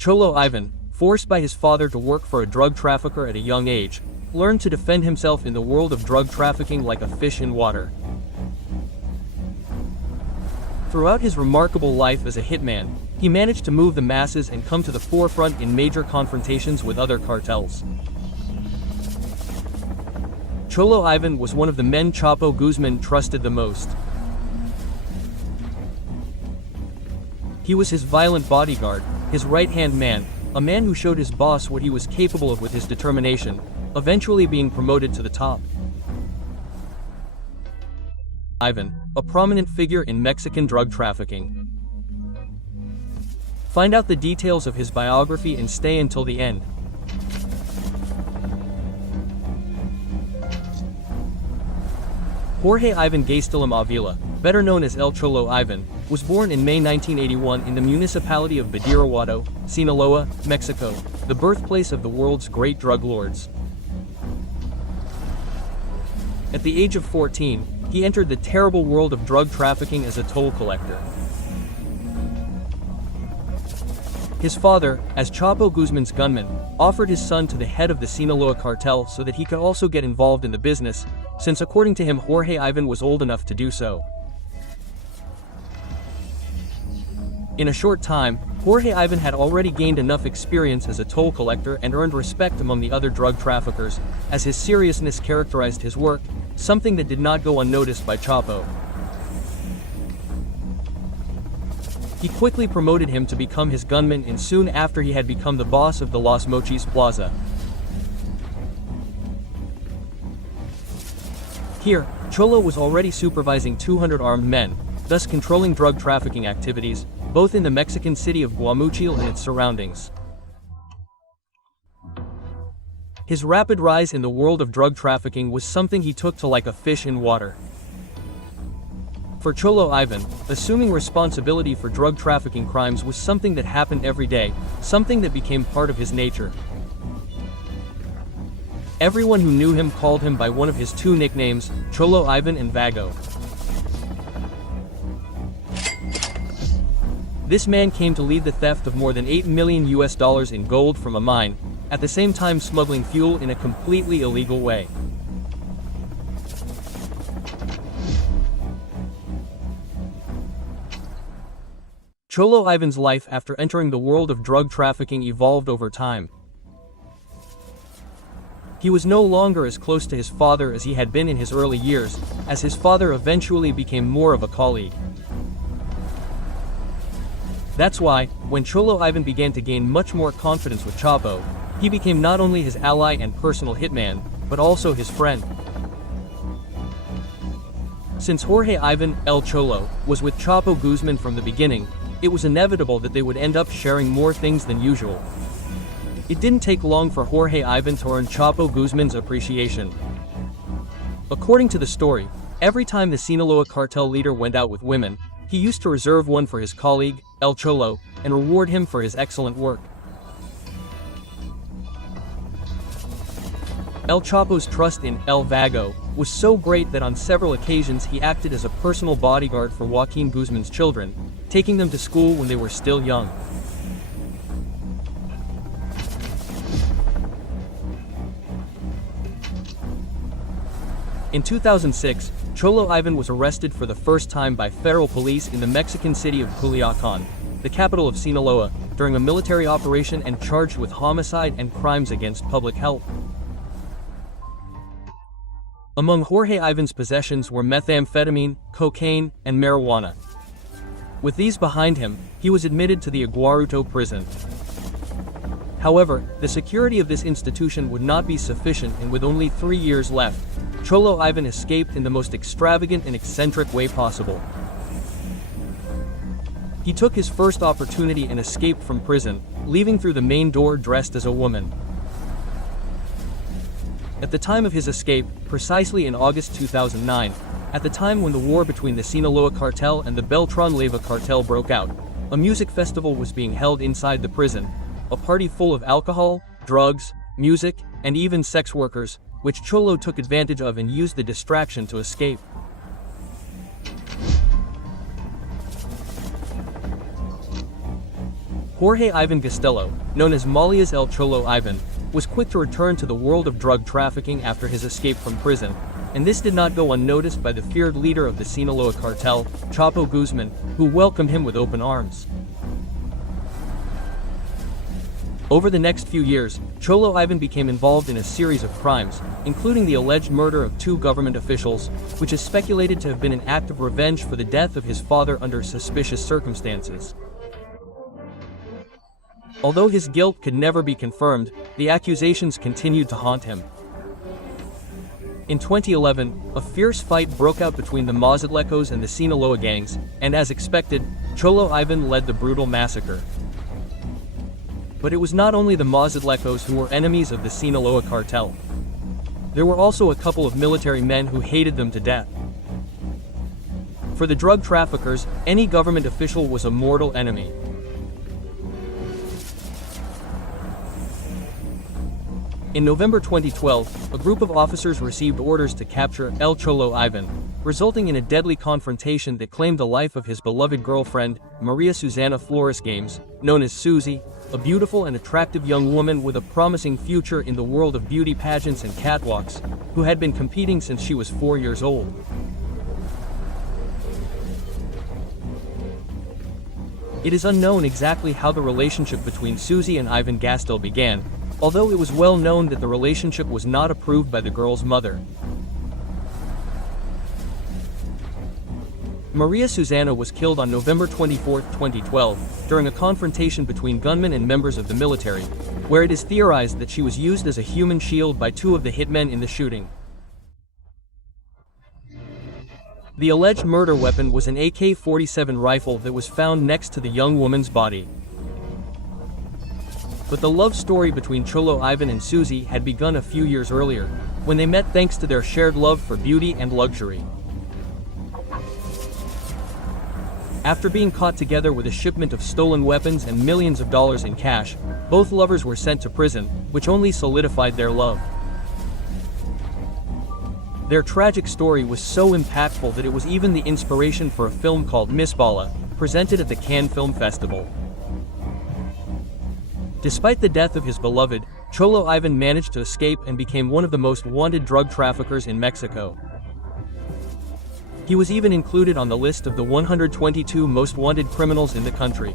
Cholo Iván, forced by his father to work for a drug trafficker at a young age, learned to defend himself in the world of drug trafficking like a fish in water. Throughout his remarkable life as a hitman, he managed to move the masses and come to the forefront in major confrontations with other cartels. Cholo Iván was one of the men Chapo Guzmán trusted the most. He was his violent bodyguard, his right-hand man, a man who showed his boss what he was capable of with his determination, eventually being promoted to the top. Iván, a prominent figure in Mexican drug trafficking. Find out the details of his biography and stay until the end. Jorge Iván Gastélum Ávila, better known as El Cholo Iván, was born in May 1981 in the municipality of Badiraguato, Sinaloa, Mexico, the birthplace of the world's great drug lords. At the age of 14, he entered the terrible world of drug trafficking as a toll collector. His father, as Chapo Guzmán's gunman, offered his son to the head of the Sinaloa Cartel so that he could also get involved in the business, since according to him Jorge Iván was old enough to do so. In a short time, Jorge Iván had already gained enough experience as a toll collector and earned respect among the other drug traffickers, as his seriousness characterized his work, something that did not go unnoticed by Chapo. He quickly promoted him to become his gunman, and soon after he had become the boss of the Los Mochis Plaza. Here, Cholo was already supervising 200 armed men, thus controlling drug trafficking activities, both in the Mexican city of Guamuchil and its surroundings. His rapid rise in the world of drug trafficking was something he took to like a fish in water. For Cholo Iván, assuming responsibility for drug trafficking crimes was something that happened every day, something that became part of his nature. Everyone who knew him called him by one of his two nicknames, Cholo Iván and Vago. This man came to lead the theft of more than $8 million in gold from a mine, at the same time smuggling fuel in a completely illegal way. Cholo Iván's life after entering the world of drug trafficking evolved over time. He was no longer as close to his father as he had been in his early years, as his father eventually became more of a colleague. That's why, when Cholo Iván began to gain much more confidence with Chapo, he became not only his ally and personal hitman, but also his friend. Since Jorge Iván, El Cholo, was with Chapo Guzmán from the beginning, it was inevitable that they would end up sharing more things than usual. It didn't take long for Jorge Iván to earn Chapo Guzmán's appreciation. According to the story, every time the Sinaloa Cartel leader went out with women, he used to reserve one for his colleague, El Cholo, and reward him for his excellent work. El Chapo's trust in El Vago was so great that on several occasions he acted as a personal bodyguard for Joaquin Guzmán's children, taking them to school when they were still young. In 2006, Cholo Iván was arrested for the first time by federal police in the Mexican city of Culiacán, the capital of Sinaloa, during a military operation and charged with homicide and crimes against public health. Among Jorge Iván's possessions were methamphetamine, cocaine, and marijuana. With these behind him, he was admitted to the Aguaruto prison. However, the security of this institution would not be sufficient, and with only 3 years left, Cholo Iván escaped in the most extravagant and eccentric way possible. He took his first opportunity and escaped from prison, leaving through the main door dressed as a woman. At the time of his escape, precisely in August 2009, at the time when the war between the Sinaloa Cartel and the Beltran Leyva Cartel broke out, a music festival was being held inside the prison, a party full of alcohol, drugs, music, and even sex workers, which Cholo took advantage of and used the distraction to escape. Jorge Iván Gastélum, known as Malia's El Cholo Iván, was quick to return to the world of drug trafficking after his escape from prison, and this did not go unnoticed by the feared leader of the Sinaloa Cartel, Chapo Guzmán, who welcomed him with open arms. Over the next few years, Cholo Iván became involved in a series of crimes, including the alleged murder of 2 government officials, which is speculated to have been an act of revenge for the death of his father under suspicious circumstances. Although his guilt could never be confirmed, the accusations continued to haunt him. In 2011, a fierce fight broke out between the Mazatlecos and the Sinaloa gangs, and as expected, Cholo Iván led the brutal massacre. But it was not only the Mazatlecos who were enemies of the Sinaloa Cartel. There were also a couple of military men who hated them to death. For the drug traffickers, any government official was a mortal enemy. In November 2012, a group of officers received orders to capture El Cholo Iván, resulting in a deadly confrontation that claimed the life of his beloved girlfriend, Maria Susana Flores Games, known as Susie, a beautiful and attractive young woman with a promising future in the world of beauty pageants and catwalks, who had been competing since she was 4 years old. It is unknown exactly how the relationship between Susie and Iván Gastélum began, although it was well known that the relationship was not approved by the girl's mother. Maria Susana was killed on November 24, 2012, during a confrontation between gunmen and members of the military, where it is theorized that she was used as a human shield by 2 of the hitmen in the shooting. The alleged murder weapon was an AK-47 rifle that was found next to the young woman's body. But the love story between Cholo Iván and Susie had begun a few years earlier, when they met thanks to their shared love for beauty and luxury. After being caught together with a shipment of stolen weapons and millions of dollars in cash, both lovers were sent to prison, which only solidified their love. Their tragic story was so impactful that it was even the inspiration for a film called Miss Bala, presented at the Cannes Film Festival. Despite the death of his beloved, Cholo Iván managed to escape and became one of the most wanted drug traffickers in Mexico. He was even included on the list of the 122 most wanted criminals in the country.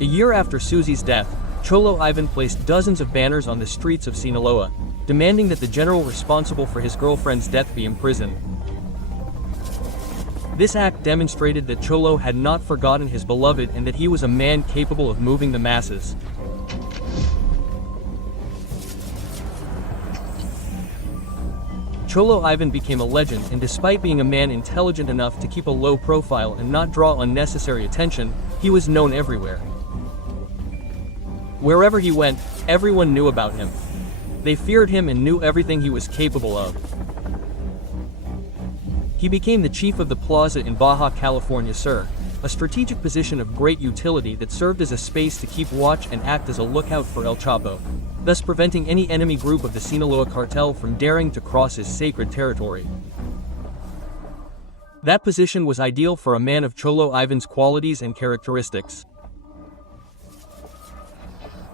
A year after Susie's death, Cholo Iván placed dozens of banners on the streets of Sinaloa, demanding that the general responsible for his girlfriend's death be imprisoned. This act demonstrated that Cholo had not forgotten his beloved and that he was a man capable of moving the masses. Cholo Iván became a legend, and despite being a man intelligent enough to keep a low profile and not draw unnecessary attention, he was known everywhere. Wherever he went, everyone knew about him. They feared him and knew everything he was capable of. He became the chief of the plaza in Baja California Sur, a strategic position of great utility that served as a space to keep watch and act as a lookout for El Chapo, thus preventing any enemy group of the Sinaloa Cartel from daring to cross his sacred territory. That position was ideal for a man of Cholo Iván's qualities and characteristics.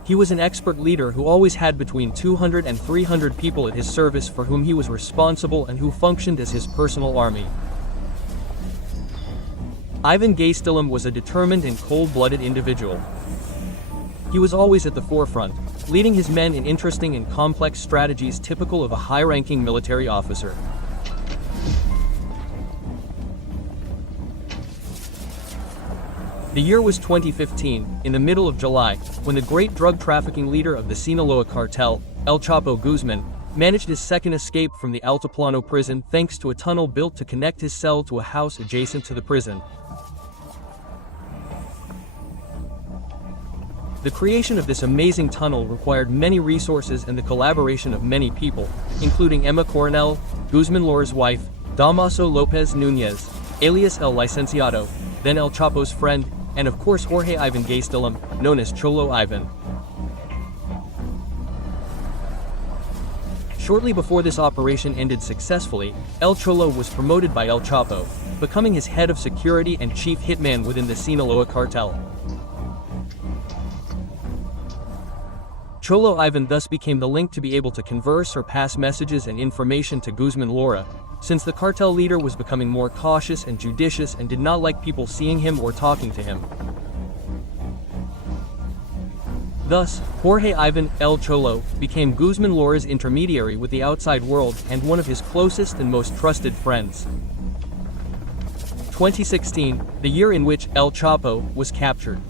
He was an expert leader who always had between 200 and 300 people at his service for whom he was responsible and who functioned as his personal army. Iván Gastélum was a determined and cold-blooded individual. He was always at the forefront, leading his men in interesting and complex strategies typical of a high-ranking military officer. The year was 2015, in the middle of July, when the great drug trafficking leader of the Sinaloa Cartel, El Chapo Guzmán, managed his second escape from the Altiplano prison thanks to a tunnel built to connect his cell to a house adjacent to the prison. The creation of this amazing tunnel required many resources and the collaboration of many people, including Emma Coronel, Guzmán Lore's wife, Damaso Lopez Núñez, alias El Licenciado, then El Chapo's friend, and of course Jorge Iván Gastélum, known as Cholo Iván. Shortly before this operation ended successfully, El Cholo was promoted by El Chapo, becoming his head of security and chief hitman within the Sinaloa Cartel. Cholo Iván thus became the link to be able to converse or pass messages and information to Guzmán Lara, since the cartel leader was becoming more cautious and judicious and did not like people seeing him or talking to him. Thus, Jorge Iván El Cholo became Guzmán Lara's intermediary with the outside world and one of his closest and most trusted friends. 2016, the year in which El Chapo was captured.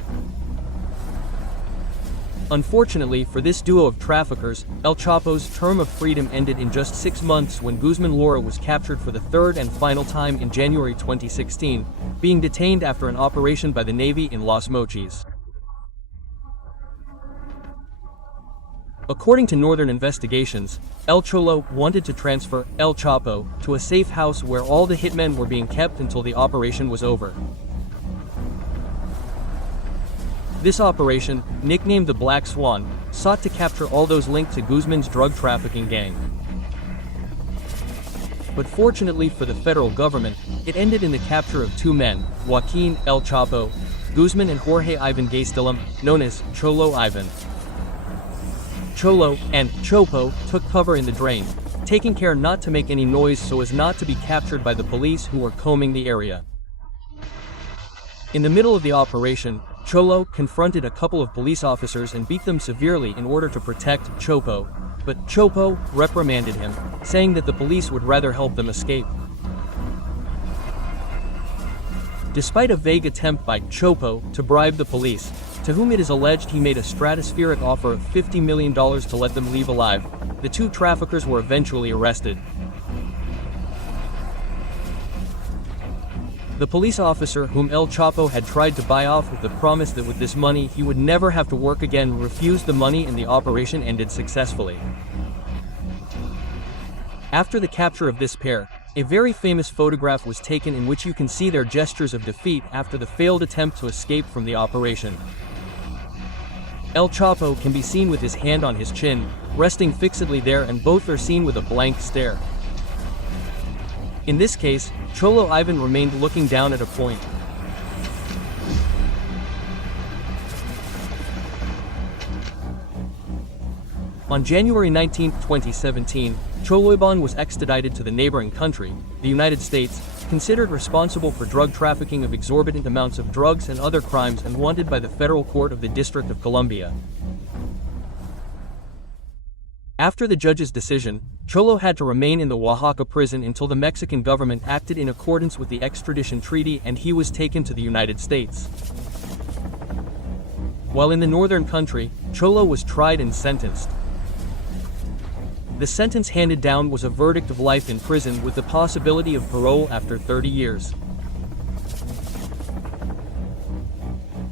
Unfortunately for this duo of traffickers, El Chapo's term of freedom ended in just 6 months when Guzmán Lara was captured for the third and final time in January 2016, being detained after an operation by the Navy in Los Mochis. According to northern investigations, El Cholo wanted to transfer El Chapo to a safe house where all the hitmen were being kept until the operation was over. This operation, nicknamed the Black Swan, sought to capture all those linked to Guzmán's drug trafficking gang. But fortunately for the federal government, it ended in the capture of 2 men, Joaquin El Chapo Guzmán and Jorge Iván Gastélum, known as Cholo Iván. Cholo and Chopo took cover in the drain, taking care not to make any noise so as not to be captured by the police who were combing the area. In the middle of the operation, Cholo confronted a couple of police officers and beat them severely in order to protect Chopo, but Chopo reprimanded him, saying that the police would rather help them escape. Despite a vague attempt by Chopo to bribe the police, to whom it is alleged he made a stratospheric offer of $50 million to let them leave alive, the 2 traffickers were eventually arrested. The police officer whom El Chapo had tried to buy off with the promise that with this money he would never have to work again refused the money and the operation ended successfully. After the capture of this pair, a very famous photograph was taken in which you can see their gestures of defeat after the failed attempt to escape from the operation. El Chapo can be seen with his hand on his chin, resting fixedly there, and both are seen with a blank stare. In this case, Cholo Iván remained looking down at a point. On January 19, 2017, Cholo Iván was extradited to the neighboring country, the United States, considered responsible for drug trafficking of exorbitant amounts of drugs and other crimes and wanted by the Federal Court of the District of Columbia. After the judge's decision, Cholo had to remain in the Oaxaca prison until the Mexican government acted in accordance with the extradition treaty and he was taken to the United States. While in the northern country, Cholo was tried and sentenced. The sentence handed down was a verdict of life in prison with the possibility of parole after 30 years.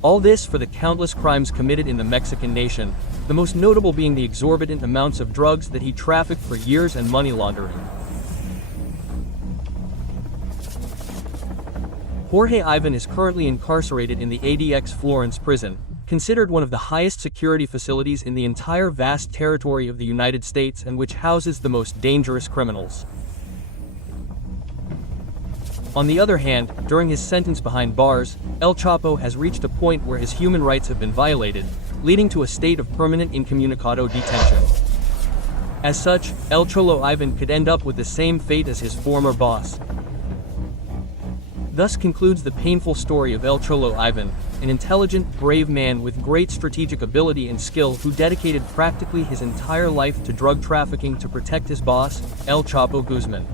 All this for the countless crimes committed in the Mexican nation, the most notable being the exorbitant amounts of drugs that he trafficked for years and money laundering. Jorge Iván is currently incarcerated in the ADX Florence prison, considered one of the highest security facilities in the entire vast territory of the United States and which houses the most dangerous criminals. On the other hand, during his sentence behind bars, El Chapo has reached a point where his human rights have been violated, leading to a state of permanent incommunicado detention. As such, El Cholo Iván could end up with the same fate as his former boss. Thus concludes the painful story of El Cholo Iván, an intelligent, brave man with great strategic ability and skill who dedicated practically his entire life to drug trafficking to protect his boss, El Chapo Guzmán,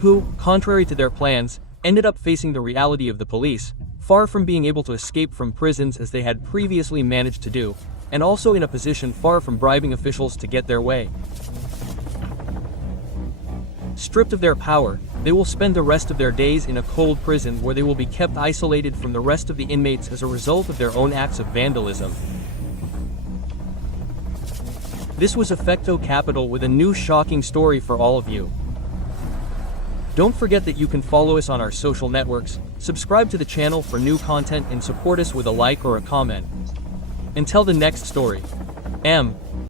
who, contrary to their plans, ended up facing the reality of the police, far from being able to escape from prisons as they had previously managed to do, and also in a position far from bribing officials to get their way. Stripped of their power, they will spend the rest of their days in a cold prison where they will be kept isolated from the rest of the inmates as a result of their own acts of vandalism. This was Effecto Capital with a new shocking story for all of you. Don't forget that you can follow us on our social networks, subscribe to the channel for new content and support us with a like or a comment. Until the next story. M.